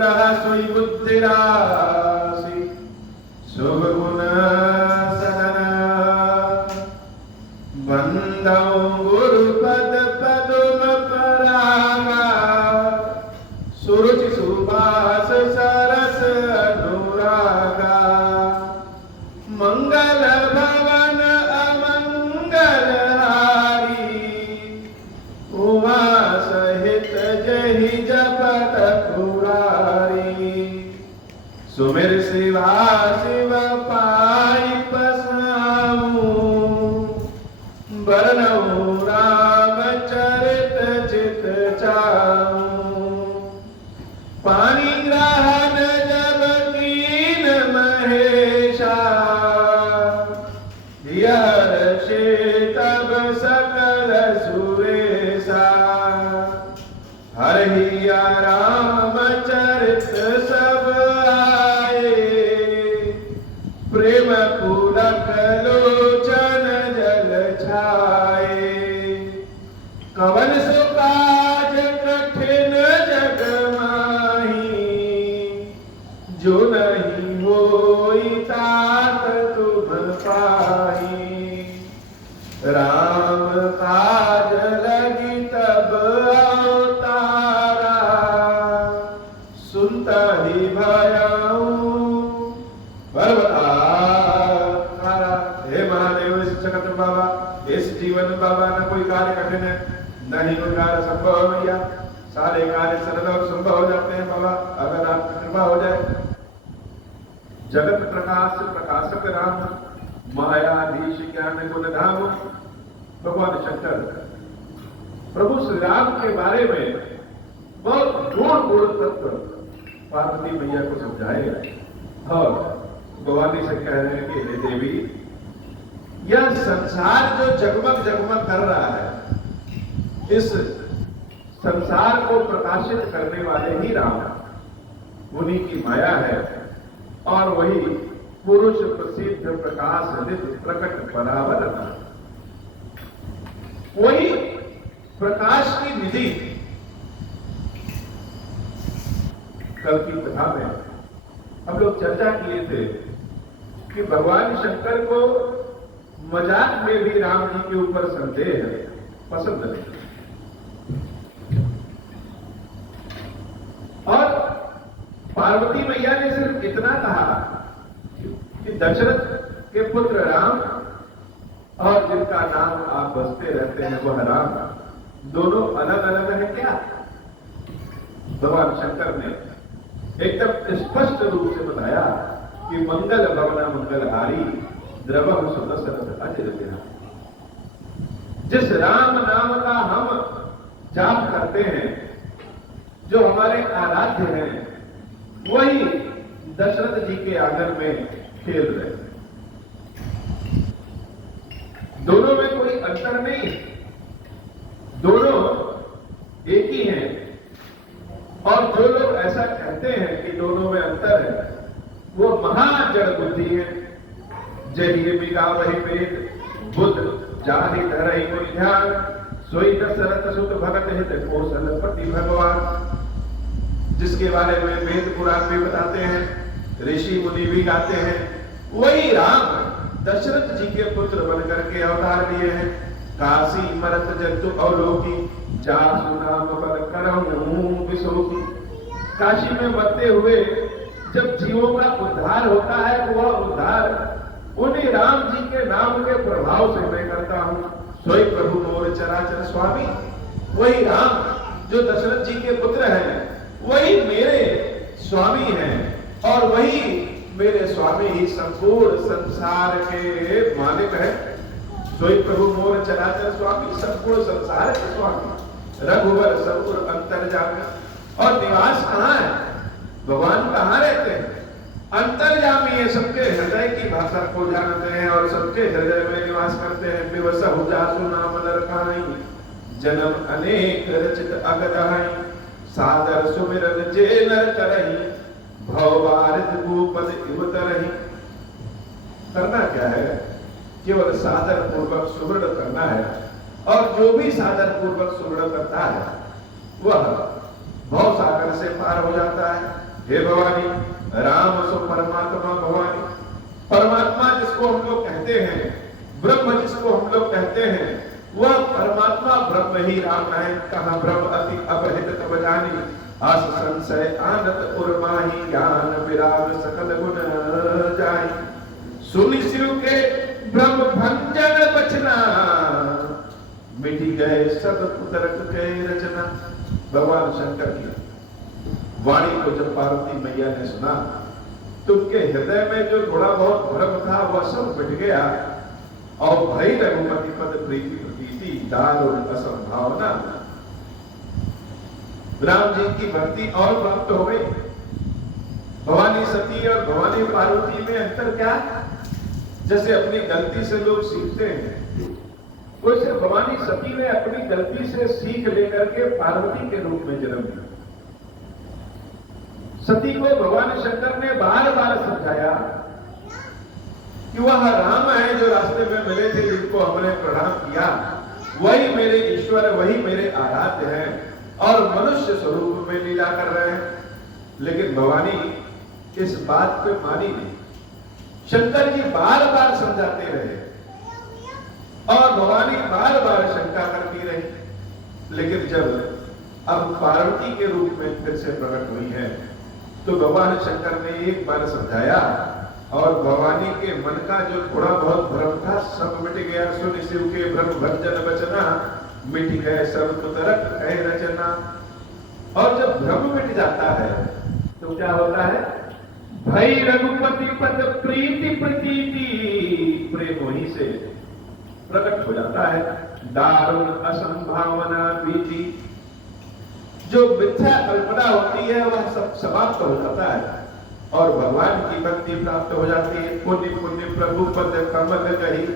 सोई बुद्धि राशि शुभ गुण सदन बंदौ गुरुपद पदुम परागा सुरुचि सुबास सरस अनुरागा मंगल भवन अमंगल हारी उमा सहित जहि जपत सुमिर शिवा शिव पाई पसाऊं बरनऊं राम चरित चित चाऊं पानी ग्रहण जब कीन महेशा यर्षे तब सकल सुरेशा हरिया राम चरित सब प्रेम पूरक लोचन जल छाए कवन सो काज कठिन जग माही जो नहीं होई तात तुम पाही राम काज लगी तब अवतारा सुनता ही भयाऊं बाबा इस जीवन बाबा न कोई कार्य कठिन है न ही कोई कार्य संभव भैया सारे कार्य सरल और संभव हो जाते हैं बाबा अगर आपकी कृपा हो जाए। जगत प्रकाश प्रकाशक राम मायाधीश ज्ञान गुण धाम भगवान शंकर प्रभु श्री राम के बारे में बहुत गुण तत्व पार्वती मैया को समझाए और भगवान से कह रहे हैं कि हे देवी यह संसार जो जगमग जगमग कर रहा है इस संसार को प्रकाशित करने वाले ही राम उन्हीं की माया है और वही पुरुष प्रसिद्ध प्रकाश नित्य प्रकट परावर वही प्रकाश की निधि। कल की कथा में हम लोग चर्चा किए थे कि भगवान शंकर को मजाक में भी राम जी के ऊपर संदेह पसंद नहीं और पार्वती मैया ने सिर्फ इतना कहा कि दशरथ के पुत्र राम और जिनका नाम आप बसते रहते हैं वह राम दोनों अलग अलग है क्या। भगवान शंकर ने एकदम स्पष्ट रूप से बताया कि मंगल भवना मंगलहारी द्रवम सुदशरथ अजर जिस राम नाम का हम जाप करते हैं जो हमारे आराध्य हैं वही दशरथ जी के आंगन में खेल रहे हैं। दोनों में कोई अंतर नहीं दोनों एक ही हैं और जो लोग ऐसा कहते हैं कि दोनों में अंतर है वो महाजड़ बुद्धि है। जय बिगावहि वेद बुद्ध जाहि धरहि गुण ध्यान सोई दशरथ सुत भगत हित कौशलपति भगवान जिसके बारे में वेद पुराण भी बताते हैं ऋषि मुनि भी गाते हैं वही राम दशरथ जी के पुत्र बनकर के अवतार लिए हैं। काशी मरत जंतु अवलोकी जासु नाम बल करहूं विशोकी काशी में मरते हुए जब जीवों का उद्धार होता है तो वह उद्धार उन्हीं राम जी के नाम के प्रभाव से मैं करता हूं। सोई प्रभु मोर चराचर स्वामी वही राम जो दशरथ जी के पुत्र हैं वही मेरे स्वामी हैं और वही मेरे स्वामी ही संपूर्ण संसार के मालिक है। सोई प्रभु मोर चराचर स्वामी संपूर्ण संसार के स्वामी रघुवर सबुर अंतर्जामी और निवास कहाँ है भगवान कहाँ रहते हैं अंतर्यामी है सबके हृदय की भाषा को जानते हैं और सबके हृदय में निवास करते हैं। विवसहु जासु नाम लरकाई जन्म अनेक रचित अगदाई सादर सुमिरन जे नर करही भवबारित भूपद इवतरही। करना क्या है केवल सादर पूर्वक सुमरण करना है और जो भी सादर पूर्वक सुमरण करता है वह भव सागर से पार हो जाता है। हे भवानी, राम सो परमात्मा भवानी। परमात्मा जिसको हम लोग कहते हैं, ब्रह्म जिसको हम लोग कहते हैं, वह परमात्मा ब्रह्म ही राम है। कहाँ ब्रह्म अति अवहित तब जानी, आस संशय आनंद उर्माही, ज्ञान विराग सकल गुण जाई। सुनि शिव के ब्रह्म भंजन बचना, मिटी गए सब कुदरत के रचना। भगवान शंकर की वाणी को जब पार्वती मैया ने सुना तो उनके हृदय में जो थोड़ा बहुत भ्रम था वह सब मिट गया और भई रघुपति पद प्रीति प्रतीति, दारुण असंभावना। राम जी की भक्ति और प्राप्त हो गई। भवानी सती और भवानी पार्वती में अंतर क्या? जैसे अपनी गलती से लोग सीखते हैं, वैसे भवानी सती ने अपनी गलती से सीख लेकर के पार्वती के रूप में जन्म लिया। सती को भगवान शंकर ने बार बार समझाया कि वह राम है जो रास्ते में मिले थे, जिनको हमने प्रणाम किया, वही मेरे ईश्वर, वही मेरे आराध्य हैं और मनुष्य स्वरूप में लीला कर रहे हैं। लेकिन भवानी इस बात पे मानी नहीं। शंकर जी बार बार समझाते रहे और भवानी बार बार शंका करती रही। लेकिन जब अब पार्वती के रूप में फिर से प्रकट हुई है तो भगवान शंकर ने एक बार समझाया और भवानी के मन का जो थोड़ा बहुत भ्रम था सब मिट गया। सुनि शिव के भ्रम भंजन बचना, मिट गए सब कुदरत के रचना। और जब भ्रम मिट जाता है तो क्या होता है? भई रघुपति पद प्रीति प्रतीति, प्रेम वहीं से प्रकट हो जाता है। दारुण असंभावना प्रीति, जो मिथ्या कल्पना होती है वह सब समाप्त हो जाता है और भगवान की भक्ति प्राप्त हो जाती है। पुण्य पुण्य प्रभु पद कमल गही,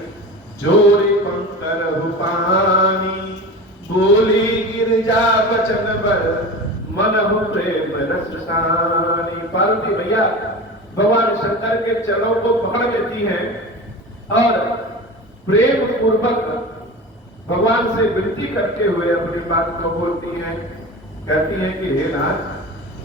जोरी पंकर पानी, बोली गिरजा बचन बर, मन हो प्रेम रस सानी। पार्वती भैया भगवान शंकर के चरणों को पकड़ लेती हैं और प्रेम पूर्वक भगवान से विनती करते हुए अपनी बात को बोलती हैं। कहती हैं कि हे नाथ,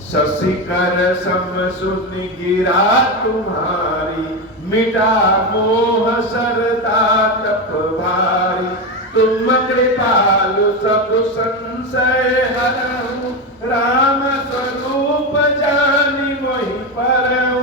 शशि कर सम सुनि गिरा तुम्हारी, मिटा मोह सरता तप भारी। तुम कृपालु सब संशय हरहु, राम स्वरूप जानि मोहि परहु।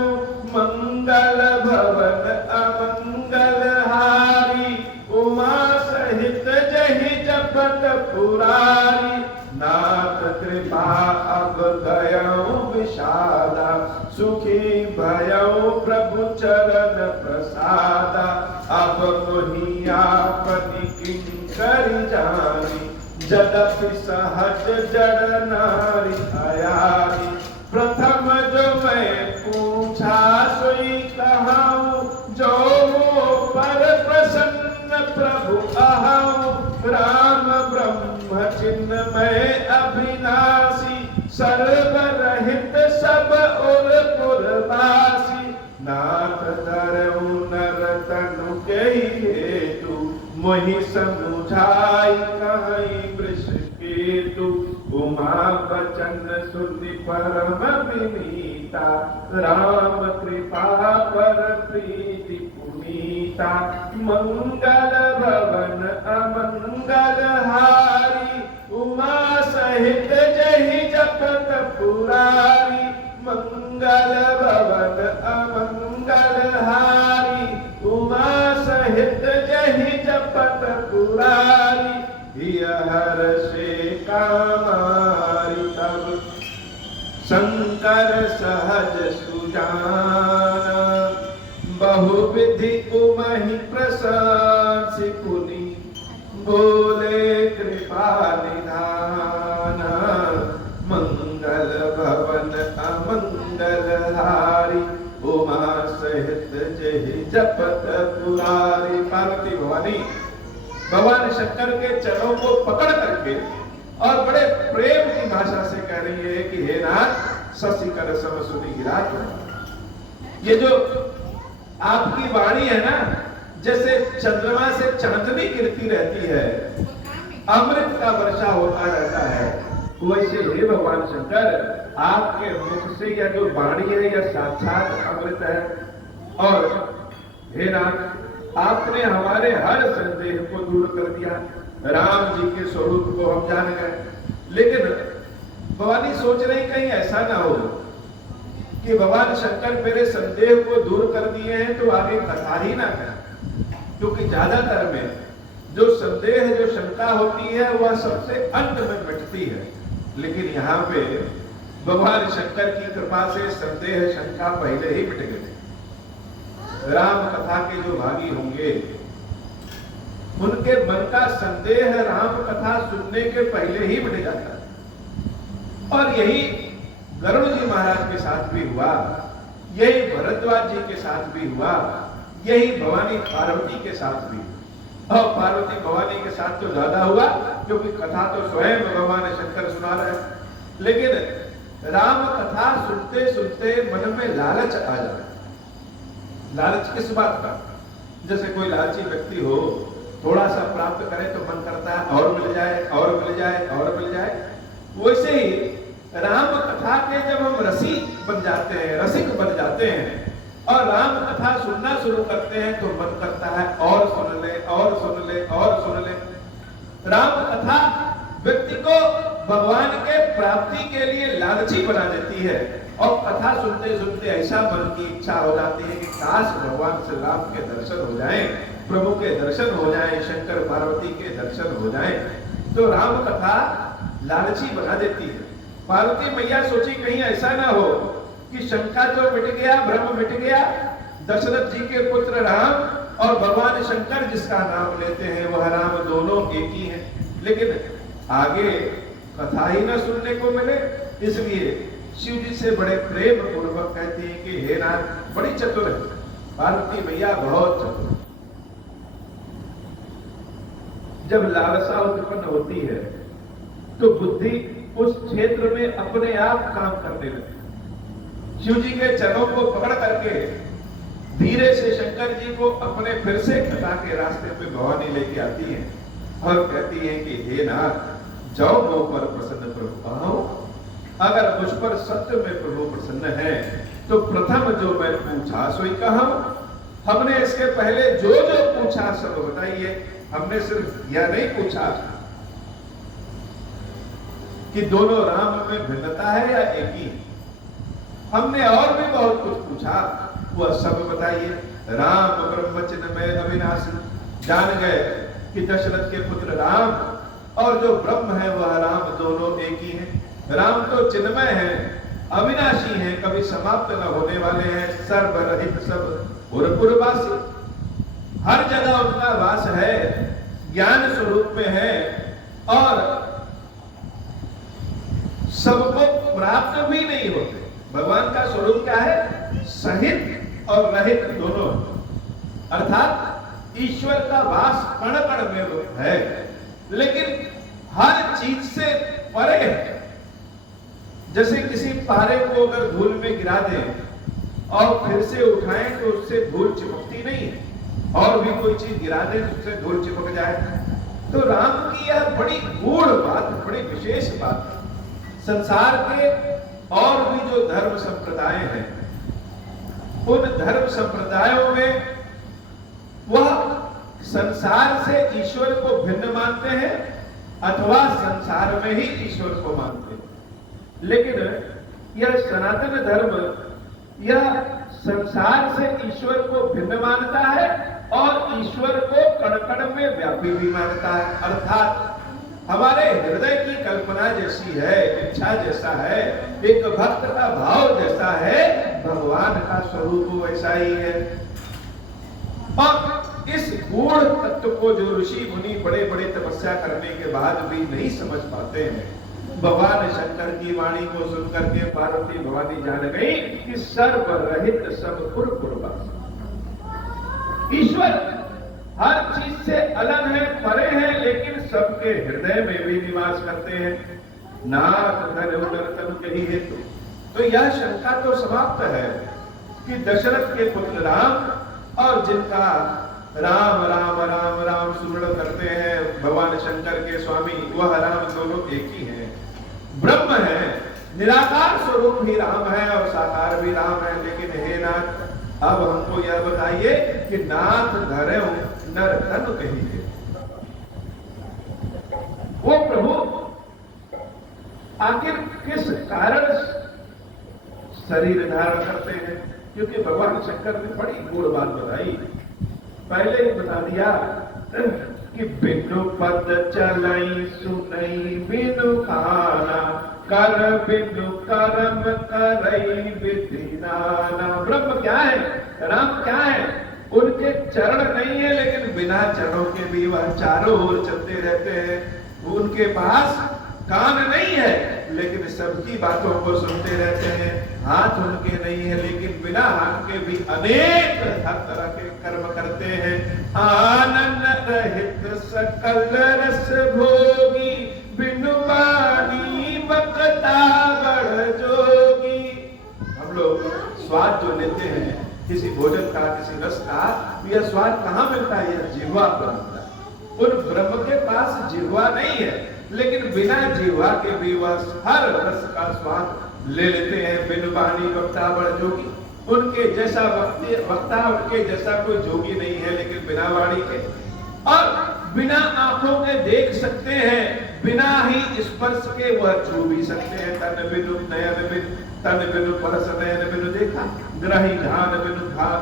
मंगल भवन अमंगल हारी, उमा सहित जहि जपत पुरारी। नाथ कृपा अब गयऊ विषादा, सुखी भयऊ प्रभु चरण प्रसादा। अब मोहि आपनि किंकरि जानी, जदपि सहज जड़ नारी अयारी। प्रथम जो मैं पूछा सोई कहाऊं, जो मो पर प्रसन्न प्रभु अहाऊं। राम ब्रह्म चिन्मय अविनाशी, सर्वरहित सब उर पुरवासी। नाथ धरऊ नर तनु के हेतु, मोहि समुझाई कहीं वृष केतु। उमा बचन सुनि परम विनीता, राम कृपा पर प्रीति पुनीता। मंगल भवन अमंगल हारी, उमा सहित जहि जपत पुरारी। मंगल भवन अमंगल हारी, उमा सहित जहि जपत पुरारी। हर से कामारी तब शंकर सहज सुजाना, बहुविधि उमहि प्रशंसि पुनि। बोले कृपा निधाना, मंगल भवन अमंगल हारी। उमा सहित जहि जपत पुरारी। पार्वती भवानी भगवान शंकर के चरणों को पकड़ करके और बड़े प्रेम की भाषा से कह रही है कि हे नाथ, शशि कर सम सुनि गिरा। ये जो आपकी वाणी है ना, जैसे चंद्रमा से चांदनी गिरती रहती है, अमृत का वर्षा होता रहता है, वैसे हे भगवान शंकर, आपके मुख से यह जो वाणी है यह साक्षात अमृत है, और हे नाथ आपने हमारे हर संदेह को दूर कर दिया। राम जी के स्वरूप को हम जान गए, लेकिन भवानी सोच रही कहीं ऐसा ना हो कि भगवान शंकर मेरे संदेह को दूर कर दिए हैं तो आगे कथा ही ना करें, क्योंकि ज्यादातर में जो संदेह जो शंका होती है वह सबसे अंत में मिटती है। लेकिन यहाँ पे भगवान शंकर की कृपा से संदेह शंका पहले ही मिट गए। राम कथा के जो भागी होंगे उनके मन का संदेह राम कथा सुनने के पहले ही मिट जाता है। और यही गरुड़ जी महाराज के साथ भी हुआ, यही भरद्वाज जी के साथ भी हुआ, यही भवानी पार्वती के साथ भी। और पार्वती भवानी के साथ तो ज्यादा हुआ क्योंकि कथा तो स्वयं भगवान शंकर सुना रहे हैं। लेकिन राम कथा सुनते सुनते मन में लालच आ जाए। लालच किस बात का? जैसे कोई लालची व्यक्ति हो, थोड़ा सा प्राप्त करे तो मन करता है और मिल जाए और मिल जाए और मिल जाए। वैसे ही राम कथा के जब हम रसिक बन जाते हैं, रसिक बन जाते हैं और राम कथा सुनना शुरू करते हैं तो मन करता है और सुन ले और सुन ले और सुन ले। राम कथा व्यक्ति को भगवान के प्राप्ति के लिए लालची बना देती है, और कथा सुनते सुनते ऐसा मन की इच्छा हो जाती है कि काश भगवान श्री राम के दर्शन हो जाएं, प्रभु के दर्शन हो जाएं, शंकर पार्वती के दर्शन हो जाएं। तो राम कथा लालची बना देती है। पार्वती मैया सोची कहीं ऐसा ना हो कि शंका तो मिट गया, भ्रम मिट गया, दशरथ जी के पुत्र राम और भगवान शंकर जिसका नाम लेते हैं वह राम दोनों एक ही हैं, लेकिन आगे कथा ही न सुनने को मिले। इसलिए शिव जी से बड़े प्रेम पूर्वक कहते हैं कि हे नाथ बड़ी चतुर है पार्वती मैया, बहुत चतुर। जब लालसा उत्पन्न होती है तो बुद्धि उस क्षेत्र में अपने आप काम करने लगती। शिव जी के चरणों को पकड़ करके धीरे से शंकर जी को अपने फिर से कथा के रास्ते पे भवानी लेके आती है और कहती है कि हे नाथ जाओ मुझ पर प्रसन्न प्रभु कहो, अगर मुझ पर सत्य में प्रभु प्रसन्न है तो प्रथम जो मैं पूछा सोई कहा। हमने इसके पहले जो जो पूछा सब बताइए। हमने सिर्फ यह नहीं पूछा कि दोनों राम में भिन्नता है या एक ही, हमने और भी बहुत कुछ पूछा, वह सब बताइए। राम ब्रह्म चिन्मय अविनाशी, जान गए कि दशरथ के पुत्र राम और जो ब्रह्म है वह राम दोनों एक ही हैं। राम तो चिन्मय है, अविनाशी हैं, कभी समाप्त न होने वाले हैं, सर्वरहित सब पुरपुरवासी, हर जगह उनका वास है, ज्ञान स्वरूप में है और सबको प्राप्त भी नहीं होते। भगवान का स्वरूप क्या है? सहित और रहित दोनों, अर्थात ईश्वर का वास कण कण में है, लेकिन हर चीज से परे है। जैसे किसी पारे को अगर धूल में गिरा दें और फिर से उठाएं तो उससे धूल चिपकती नहीं है, और भी कोई चीज गिरा दें तो उससे धूल चिपक जाए। तो राम की यह बड़ी गूढ़ बात, बड़ी विशेष बात है। संसार के और भी जो धर्म संप्रदाय हैं, उन धर्म संप्रदायों में वह संसार से ईश्वर को भिन्न मानते हैं अथवा संसार में ही ईश्वर को मानते हैं। लेकिन यह सनातन धर्म यह संसार से ईश्वर को भिन्न मानता है और ईश्वर को कण कण में व्यापी भी मानता है। अर्थात हमारे हृदय की कल्पना जैसी है, इच्छा जैसा है, एक भक्त का भाव जैसा है, भगवान का स्वरूप वैसा ही है। और इस गूढ़ तत्व को जो ऋषि मुनि बड़े बड़े तपस्या करने के बाद भी नहीं समझ पाते हैं, भगवान शंकर की वाणी को सुनकर के पार्वती भवानी जान गई कि सर्वरहित सब पुरपुरवासी, ईश्वर हर चीज से अलग है, परे है, लेकिन सबके हृदय में भी निवास करते हैं। नाथ धन उदर तन के ही हेतु। तो यह शंका तो समाप्त है कि दशरथ के पुत्र राम और जिनका राम राम राम राम सुमरण करते हैं भगवान शंकर के स्वामी, वह राम दोनों एक ही हैं। ब्रह्म है, निराकार स्वरूप भी राम है और साकार भी राम है। लेकिन हे नाथ, अब हमको यह बताइए कि नाथ धरे नर तन कहिए, वो प्रभु आखिर किस कारण शरीर धारण करते हैं? क्योंकि भगवान शंकर ने बड़ी गूढ़ बात बताई। पहले ही बता दिया कि बिनु पद चलई सुनई बिनु खाना, कर बिनु कर्म करई विधि नाना। ब्रह्म क्या है, राम क्या है? उनके चरण नहीं है, लेकिन बिना चरणों के भी वह चारों ओर चलते रहते हैं। उनके पास कान नहीं है, लेकिन सबकी बातों को सुनते रहते हैं। हाथ उनके नहीं है, लेकिन बिना हाथ के भी अनेक हर तरह के कर्म करते हैं। आनंद रहित सकल रस भोगी, बिनु वाणी बकता बड़ जोगी। हम लोग स्वाद जो लेते हैं किसी भोजन का, किसी रस का, यह स्वाद कहाँ मिलता है? यह जिह्वा पर मिलता है। उन ब्रह्म के पास जिह्वा नहीं है, लेकिन बिना जिह्वा के भी वह हर रस का स्वाद ले लेते हैं। बिनु वाणी वक्ता बड़ जोगी, उनके जैसा वक्ता, उनके जैसा कोई जोगी नहीं है, लेकिन बिना वाणी के और बिना आंखों के देख सकते हैं, बिना ही स्पर्श के वह छू भी सकते हैं। तन बिनु नयन बिनु, तन बिनु परस नयन बिनु देखा, ग्रही ध्यान बिनु ध्यान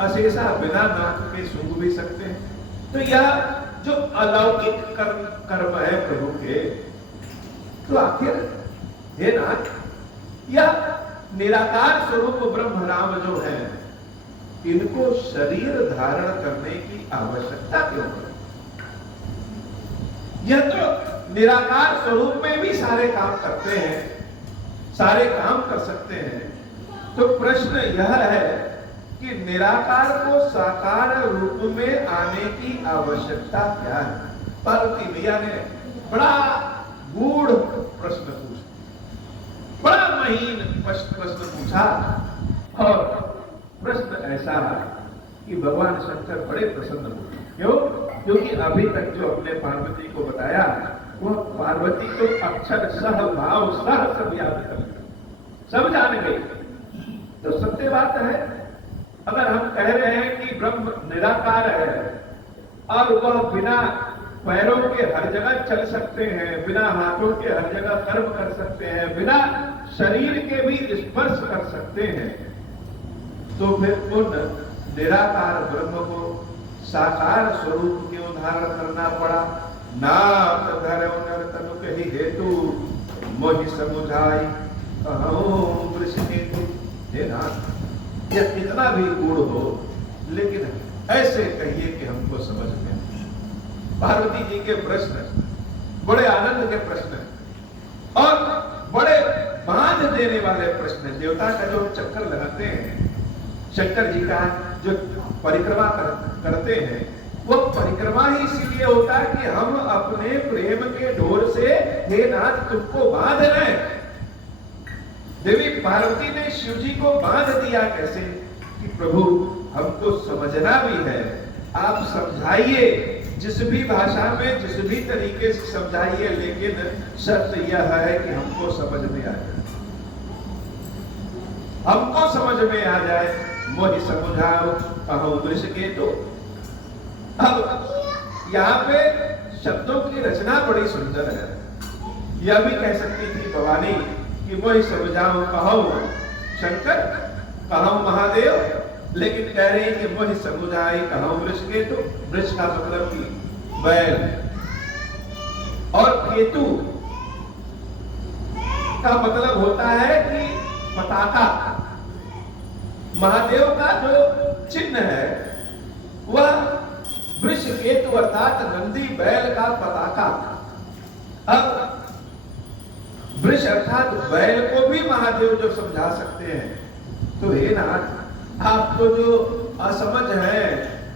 अशेषा, बिना नाक के सूंघ भी सकते हैं। तो यह जो अलौकिक कर्म है प्रभु के, तो आखिर हे नाथ, यह निराकार स्वरूप ब्रह्म राम जो है, इनको शरीर धारण करने की आवश्यकता क्यों है? यह तो निराकार स्वरूप में भी सारे काम करते हैं, सारे काम कर सकते हैं। तो प्रश्न यह है कि निराकार को साकार रूप में आने की आवश्यकता क्या है? पार्वती मैया ने बड़ा गूढ़ प्रश्न पूछा, बड़ा महीन प्रश्न पूछा। और प्रश्न ऐसा कि भगवान शंकर बड़े प्रसन्न हुए। क्यों? क्योंकि अभी तक जो अपने पार्वती को बताया, वह पार्वती को अक्षर सह भाव सह सब याद कर गई, सब जान गई। तो सत्य बात है, अगर हम कह रहे हैं कि ब्रह्म निराकार है और वह बिना पैरों के हर जगह चल सकते हैं, बिना हाथों के हर जगह कर्म कर सकते हैं, बिना शरीर के भी स्पर्श कर सकते हैं, तो फिर उन निराकार ब्रह्म को साकार स्वरूप क्यों धारण करना पड़ा? नाथ धरौ नर तनु कहि हेतु, मोहि समुझाई कहूं वृष हेतु। हे नाथ, यह कितना भी गूढ़ हो, लेकिन ऐसे कहिए कि हमको समझ में। पार्वती जी के प्रश्न बड़े आनंद के प्रश्न और बड़े बांध देने वाले प्रश्न। देवता का जो चक्कर लगाते हैं, शंकर जी का जो परिक्रमा करते हैं, वो परिक्रमा ही इसीलिए होता है कि हम अपने प्रेम के डोर से हे नाथ तुमको बांध रहे हैं। देवी पार्वती ने शिव जी को बांध दिया कैसे? कि प्रभु हमको समझना भी है, आप समझाइए, जिस भी भाषा में जिस भी तरीके से समझाइए, लेकिन शर्त यह है कि हमको समझ में आ जाए, हमको समझ में आ जाए। मोहि समुझाओ कहूं वृष केतु। अब यहाँ पे शब्दों की रचना बड़ी सुंदर है। यह भी कह सकती थी भवानी कि मोहि समझाओ कहूं शंकर, कहूं महादेव, लेकिन कह रही कि मोहि समुझाई कहूं वृष केतु। वृष का मतलब कि बैल, और केतु का मतलब होता है कि पताका। महादेव का जो चिन्ह है वह वृष केतु अर्थात नंदी बैल का पताका। अब वृष अर्थात बैल को भी महादेव जो समझा सकते हैं, तो हे नाथ, आपको जो असमझ है,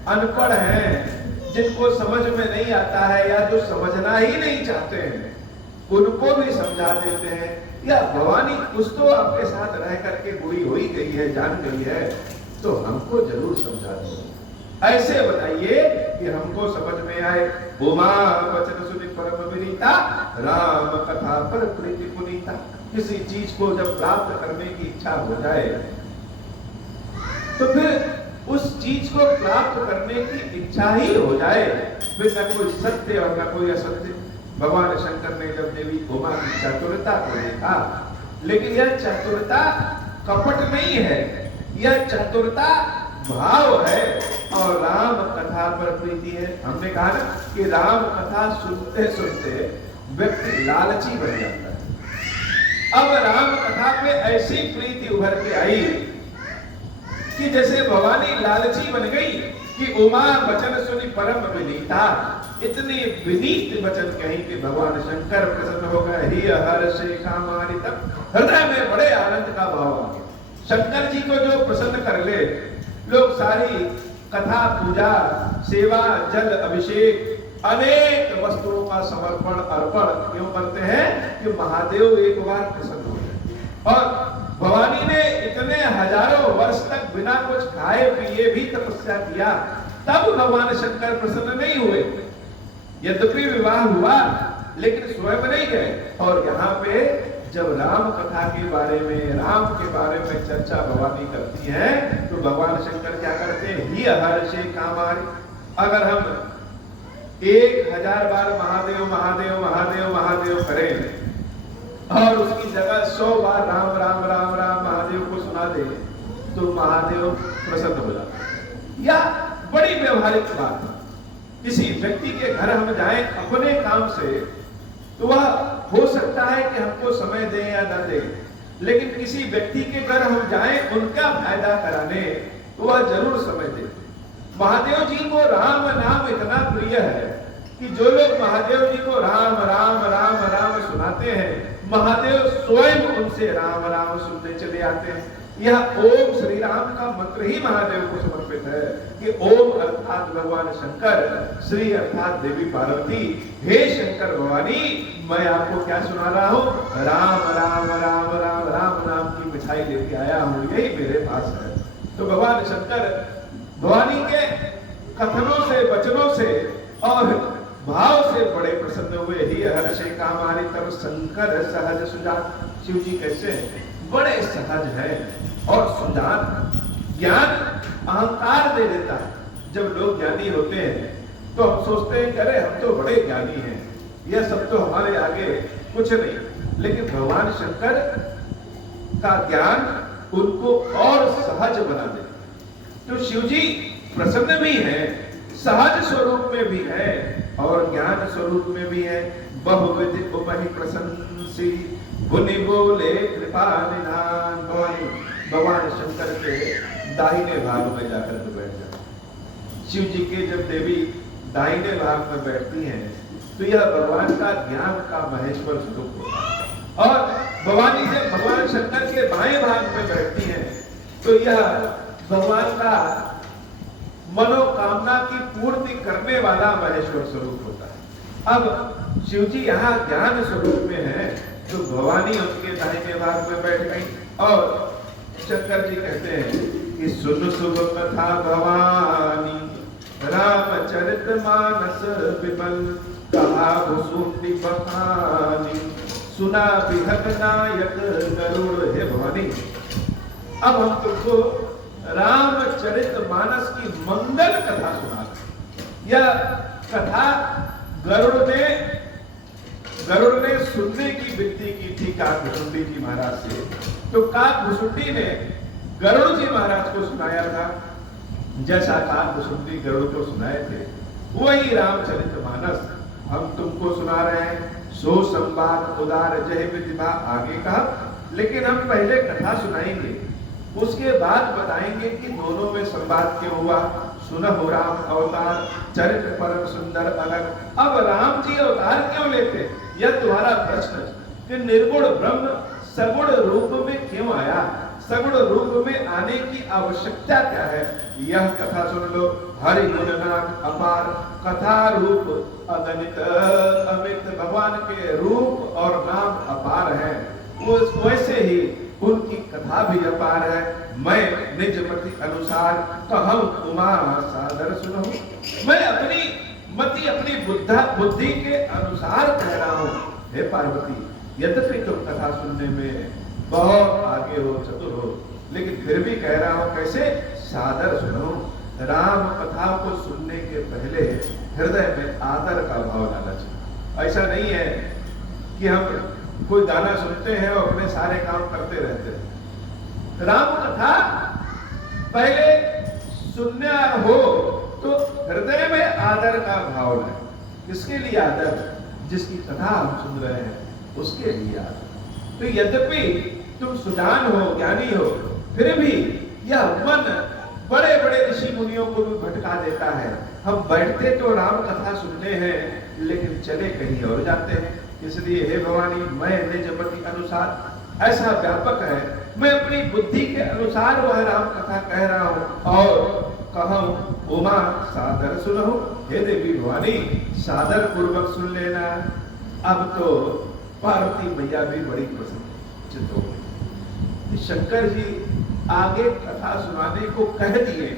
अनपढ़ है, जिनको समझ में नहीं आता है या जो समझना ही नहीं चाहते हैं, उनको भी समझा देते हैं। या भवानी कुछ तो आपके साथ रह करके बुरी हो ही गई है, जान गई है, तो हमको जरूर समझा दो। ऐसे बताइए कि हमको समझ में आए। उमा वचन सुनि परम विनीता, राम कथा पर प्रीति पुनीता। किसी चीज को जब प्राप्त करने की इच्छा हो जाए तो फिर उस चीज को प्राप्त करने की इच्छा ही हो जाए, फिर न कोई सत्य और न कोई असत्य। भगवान शंकर ने जब देवी उमा की चातुरता को देखा, लेकिन यह चातुरता कपट नहीं है, यह चातुरता भाव है और राम कथा पर प्रीति है। हमने कहा ना कि राम कथा सुनते सुनते व्यक्ति लालची बन जाता है। अब राम कथा पे ऐसी प्रीति उभर के आई कि जैसे भवानी लालची बन गई कि उमा वचन सुनी परम विनीता। इतने विनीत वचन कहीं कि भगवान शंकर प्रसन्न हो गए। ही हर्षे कामानि तब, हृदय में बड़े आनंद का भाव आ गया। शंकर जी को जो प्रसन्न कर ले, लोग सारी कथा पूजा सेवा जल अभिषेक अनेक वस्तुओं का समर्पण अर्पण क्यों करते हैं कि महादेव एक बार प्रसन्न हो जाए। और भवानी ने इतने हजारों वर्ष तक बिना कुछ खाए पिए भी तपस्या किया, तब भगवान शंकर प्रसन्न नहीं हुए। यद्यपि विवाह हुआ लेकिन स्वयं नहीं गए। और यहाँ पे जब राम कथा के बारे में, राम के बारे में चर्चा भवानी करती है तो भगवान शंकर क्या करते हैं? ही हर्षे कामानि। अगर हम 1000 बार महादेव महादेव महादेव महादेव करें और उसकी जगह 100 बार राम राम राम राम महादेव को सुना दे तो महादेव प्रसन्न हो जाते हैं। या बड़ी व्यवहारिक बात है, किसी व्यक्ति के घर हम जाएं अपने काम से तो वह हो सकता है कि हमको समय दे या न दे, लेकिन किसी व्यक्ति के घर हम जाएं उनका फायदा कराने तो वह जरूर समय दे। महादेव जी को राम नाम इतना प्रिय है कि जो लोग महादेव जी को राम राम राम राम सुनाते हैं, महादेव स्वयं उनसे राम राम सुनते चले आते हैं। यह ओम श्री राम का मंत्र ही महादेव को समर्पित है कि ओम अर्थात भगवान शंकर, श्री अर्थात देवी पार्वती। हे शंकर भवानी, मैं आपको क्या सुना रहा हूँ? राम राम राम राम राम नाम की मिठाई लेके आया हूँ, यही मेरे पास है। तो भगवान शंकर भवानी के कथनों से, वचनों से और भाव से बड़े प्रसन्न हुए। ही हर्षे कामानि तब शंकर सहज सुजान। शिव जी कैसे हैं? बड़े सहज है और सुजान। ज्ञान अहंकार दे देता है। जब लोग ज्ञानी होते हैं तो हम सोचते हैं कि अरे हम तो बड़े ज्ञानी हैं, यह सब तो हमारे आगे कुछ नहीं। लेकिन भगवान शंकर का ज्ञान उनको और सहज बना दे। तो शिव जी प्रसन्न भी है, सहज स्वरूप में भी है और ज्ञान स्वरूप में भी है। बहुविध उपहि प्रशंसी मुनि बोले कृपा निधान। भगवान शंकर के दाहिने भाग में जाकर के बैठ जाते। शिव जी के जब देवी दाहिने भाग में बैठती हैं तो यह भगवान का ज्ञान का महेश्वर स्वरूप होता है। और भवानी जब भगवान शंकर के बाएं भाग में बैठती हैं तो यह भगवान का मनोकामना की पूर्ति करने वाला महेश्वर स्वरूप होता है। अब शिव जी यहाँ ज्ञान स्वरूप में है तो भवानी उनके दाहिने भाग में बैठ गई। और शंकर जी कहते हैं कि सुन शुभ कथा भवानी, रामचरित मानस विमल, कहा भुसुंडी बखानी, सुना विहग नायक गरुड़। हे भवानी, अब हम तुमको रामचरित मानस की मंगल कथा सुना रहे। यह कथा गरुड़ ने सुनने की विनती की थी काकभुसुंडी जी महाराज से, तो काकभुसुंडी ने गरुड़ जी महाराज को सुनाया था। जैसा काकभुसुंडी गरुड़ को सुनाए थे वही रामचरित मानस हम तुमको सुना रहे हैं। सो संवाद उदार जय विधिभा आगे कहा, लेकिन हम पहले कथा सुनाएंगे, उसके बाद बताएंगे कि दोनों में संवाद क्यों हुआ। सुनहु राम अवतार चरित्र परम सुंदर अलग। अब राम जी अवतार क्यों लेते? यह तुम्हारा प्रश्न कि निर्गुण ब्रह्म सगुण रूप में क्यों आया, सगुण रूप में आने की आवश्यकता क्या है, यह कथा सुन लो। हरि गुण नाम अपार, कथा रूप अगणित अमित। भगवान के रूप और नाम अपार है। वो वैसे ही उनकी कथा भी अपार है। मैं निज मति अनुसार कहूं उमा सादर सुनहु। मैं अपनी मति अपनी बुद्धि के अनुसार कह रहा हूं। हे पार्वती, यद्यपि तुम कथा सुनने में बहुत आगे हो, चतुर हो, लेकिन फिर भी कह रहा हूं कैसे? सादर सुनो। राम कथा को सुनने के पहले हृदय में आदर का भाव लाना चाहिए। ऐसा नहीं है कि हम कोई गाना सुनते हैं और अपने सारे काम करते रहते हैं। राम कथा पहले सुनना हो तो हृदय में आदर का भाव लाए। किसके लिए आदर? जिसकी कथा हम सुन रहे हैं उसके लिए आदर। तो यद्यपि तुम सुजान हो, ज्ञानी हो, फिर भी यह मन बड़े बड़े ऋषि मुनियों को भी भटका देता है। हम बैठते तो राम कथा सुनते हैं, लेकिन चले कहीं और जाते हैं। इसलिए हे भवानी, मैं निज मति अनुसार ऐसा व्यापक है, मैं अपनी बुद्धि के अनुसार वह राम कथा कह रहा हूं और कहूं उमा सादर सुनहु। हे देवी भवानी, सादर पूर्वक सुन लेना। अब तो पार्वती मैया भी बड़ी प्रसन्नचित्त हो गई। शंकर जी आगे कथा सुनाने को कह दिए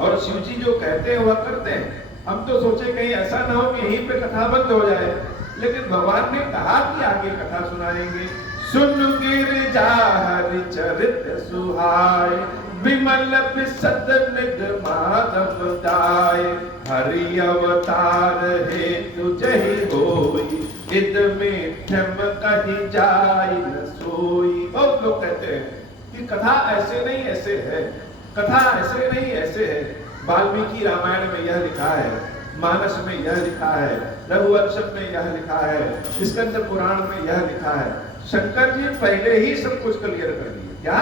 और शिव जी जो कहते हैं वह करते हैं। हम तो सोचे कहीं ऐसा ना हो कि यहीं पे कथा बंद हो जाए, लेकिन भगवान ने कहा कि आगे कथा सुनाएंगे। सुन गिरिजा हरि चरित सुहाय, विमल विशद निगमागम दाय, हरि अवतार हेतु जहि होई, इद में ठम कहीं जाय न सोई। बहुत लोग कहते हैं कि कथा ऐसे नहीं ऐसे है, कथा ऐसे नहीं ऐसे है। वाल्मीकि रामायण में यह लिखा है, मानस में यह लिखा है, रघुवंशम में यह लिखा है, स्कंद पुराण में यह लिखा है। शंकर जी पहले ही सब कुछ क्लियर कर दिए। क्या?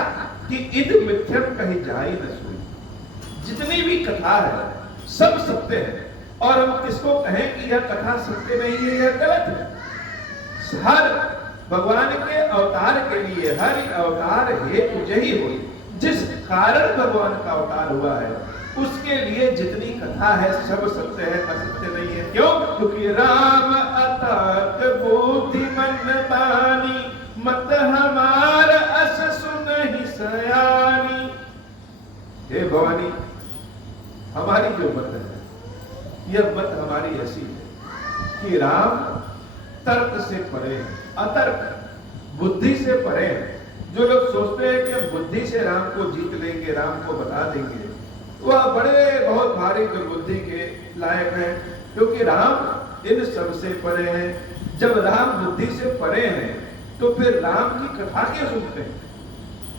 कि इद मिथ्यम कहीं जाई न सोई। जितनी भी कथा है सब सत्य है, और हम किसको कहें कि यह कथा सत्य नहीं है, यह गलत है। हर भगवान के अवतार के लिए हर अवतार हेतु जही हुई। जिस कारण भगवान का अवतार हुआ है उसके लिए जितनी कथा है सब सत्य है, असत्य नहीं है। क्यों? क्योंकि राम अतर्क बुद्धिमन बानी, मत हमार अस सुनहि सयानी। हे भवानी, हमारी जो मत है, यह मत हमारी ऐसी है कि राम तर्क से परे है, अतर्क बुद्धि से परे है। जो लोग सोचते हैं कि बुद्धि से राम को जीत लेंगे, राम को बता देंगे, वह बड़े बहुत भारी दुर्बुद्धि के लायक हैं, क्योंकि राम इन सब से परे हैं। जब राम बुद्धि से परे हैं तो फिर राम की कथा क्यों सुनते हैं?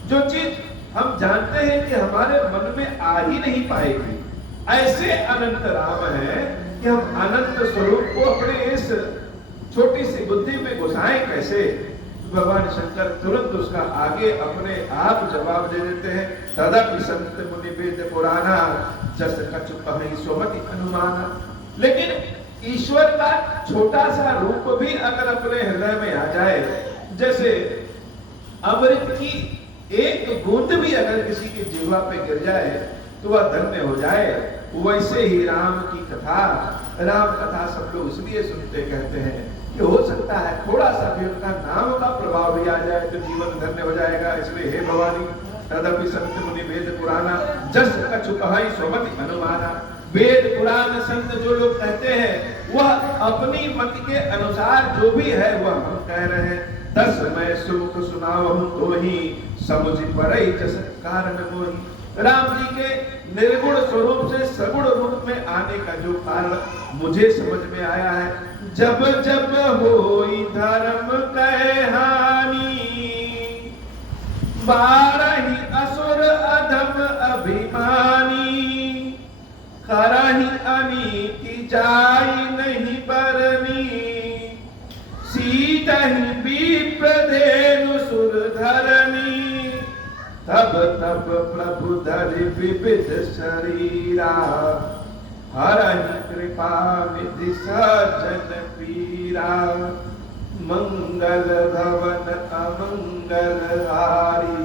जो चीज हम जानते हैं कि हमारे मन में आ ही नहीं पाएगी, ऐसे अनंत राम है कि हम अनंत स्वरूप को अपने इस छोटी सी बुद्धि में घुसाएं कैसे? भगवान शंकर तुरंत उसका आगे अपने आप जवाब दे देते हैं। तदपि संत मुनि वेद पुराना, जस कछु कहि सोमति अनुमाना। लेकिन ईश्वर का छोटा सा रूप भी अगर अपने हृदय में आ जाए, जैसे अमृत की एक बूंद भी अगर किसी की जिह्वा पे गिर जाए तो वह धन्य हो जाए, वैसे ही राम की कथा, राम कथा सब लोग इसलिए सुनते कहते हैं कि हो सकता है थोड़ा सा भी उनका नाम का प्रभाव भी आ जाए तो जीवन धन्य हो जाएगा। इसलिए हे भवानी, तदपि संत मुनि वेद पुराना, जस कछु कहि सोमति अनुमाना। वेद पुराण संत जो लोग कहते हैं वह अपनी मत के अनुसार जो भी है वह हम कह रहे हैं। दस मैं सुमुख सुनावहु तो ही, समुझ परई जस कारण मोहि। राम जी के निर्गुण स्वरूप से सगुण रूप में आने का जो कारण मुझे समझ में आया है, जब जब होई धर्म कहे हानि, बारही असुर अधम अभिमानी, करही अनीति जाई नहीं बरनी, सीतहि विप्रधेनु सुर धरनी, तब तब प्रभु धरि विविध शरीरा, हरहि कृपा निधि सज्जन पीरा, मंगल भवन अमंगल हारी,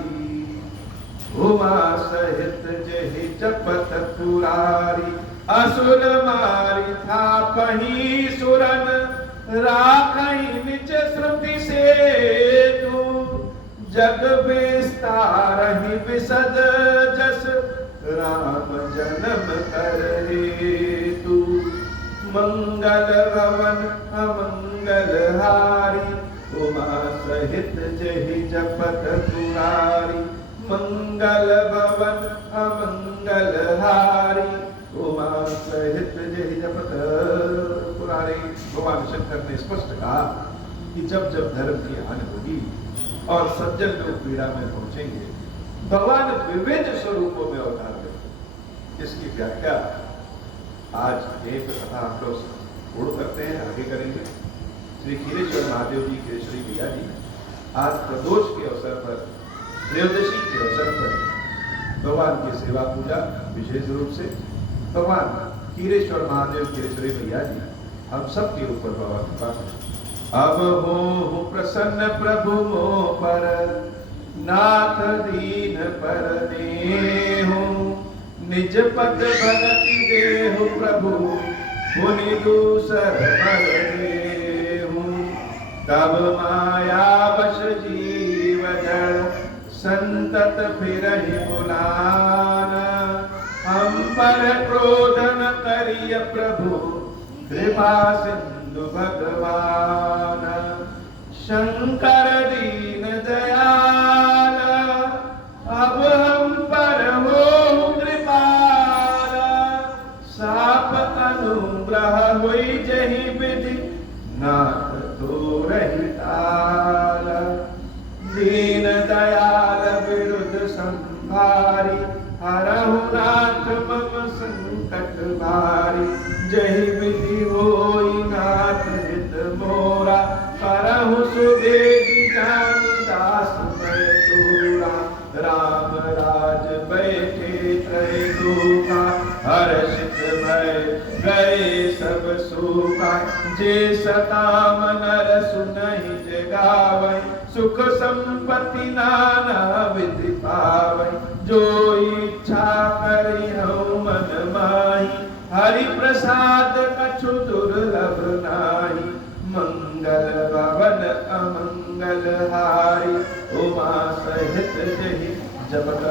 उमा सहित जहि जपत पुरारी, असुर मारि थापहि सुरन, राखहि निज श्रुति सेतु, जग विस्तार ही विसद जस राम जन्म करे तू। मंगल भवन अमंगल हारी उमा सहित जहि जपत तुरारी। मंगल भवन अमंगल हारी उमा सहित जहि जपत तुरारी। भगवान शंकर ने स्पष्ट कहा कि जब जब धर्म की हानि होगी और सज्जन लोग पीड़ा में पहुंचेंगे, भगवान विविध स्वरूपों में अवतार करेंगे। इसकी व्याख्या आज एक कथा हम लोग पूर्ण करते हैं, आगे करेंगे। श्री खीरेश्वर महादेव जी, खीरेश्वरी भैया जी आज प्रदोष के अवसर पर, त्रयोदशी के अवसर पर भगवान की सेवा पूजा विशेष रूप से भगवान खीरेश्वर महादेव, खीरेश्वरी भैया जी हम सब के ऊपर भगवान कृपा करें। अब हो प्रसन्न प्रभु मोह पर, नाथ दीन पर नेहु। निज पद भगति देहु प्रभु, मुनि दूसर बल देहु। तब माया वश जीव जड़, संतत फिरहि बुलाना। हम पर क्रोध न करिय प्रभु, कृपा सिंधु भगवान। शंकर दीन दयाल, अब हम पर हो कृपाल। साप अनुग्रह हुई जहि विधि, नाथ तो रही ताल। दीन दयाल विरुद्ध संभारी, हरहु नाथ मम संकट भारी। जहि विधि होई नाथ हित मोरा, करहु सुबेदी जानि दास मैं तोरा। राम राज बैठे त्रय लोका, हर्षित भय गए सब सुखा। जे सताम नर सुनहि जगावै, सुख संपत्ति नाना विधि पावै। जो इच्छा करि हऊ मन माही, हरि प्रसाद कछु दुर्लभ नाही। मंगल भवन अमंगल हारी, उमा सहित जहि जपत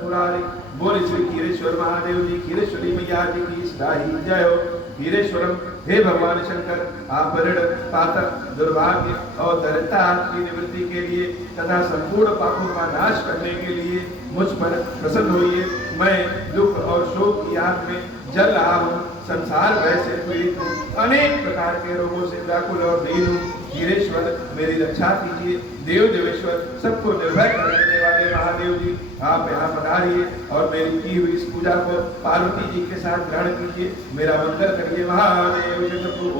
तुरारी। बोले श्री खीरेश्वर महादेव जी, खीरेश्वरी मैया जी की सदाई जय हो। खीरेश्वरम, हे भगवान शंकर, आप ऋण पातक दुर्भाग्य और दरिद्रता की निवृत्ति के लिए तथा संपूर्ण पापों का नाश करने के लिए मुझ पर प्रसन्न होइए। मैं दुख और शोक की आग में जल रहा हूँ, संसार भय से पीड़ित हूँ, अनेक प्रकार के रोगों से व्याकुल और दीन हूँ। खीरेश्वर मेरी रक्षा कीजिए। देव देवेश्वर, सबको निर्भय करने वाले महादेव जी, आप यहाँ पधारिए और मेरी की हुई इस पूजा को पार्वती जी के साथ ग्रहण कीजिए। मेरा मंगल करिए महादेव।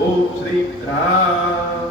ओम श्री राम।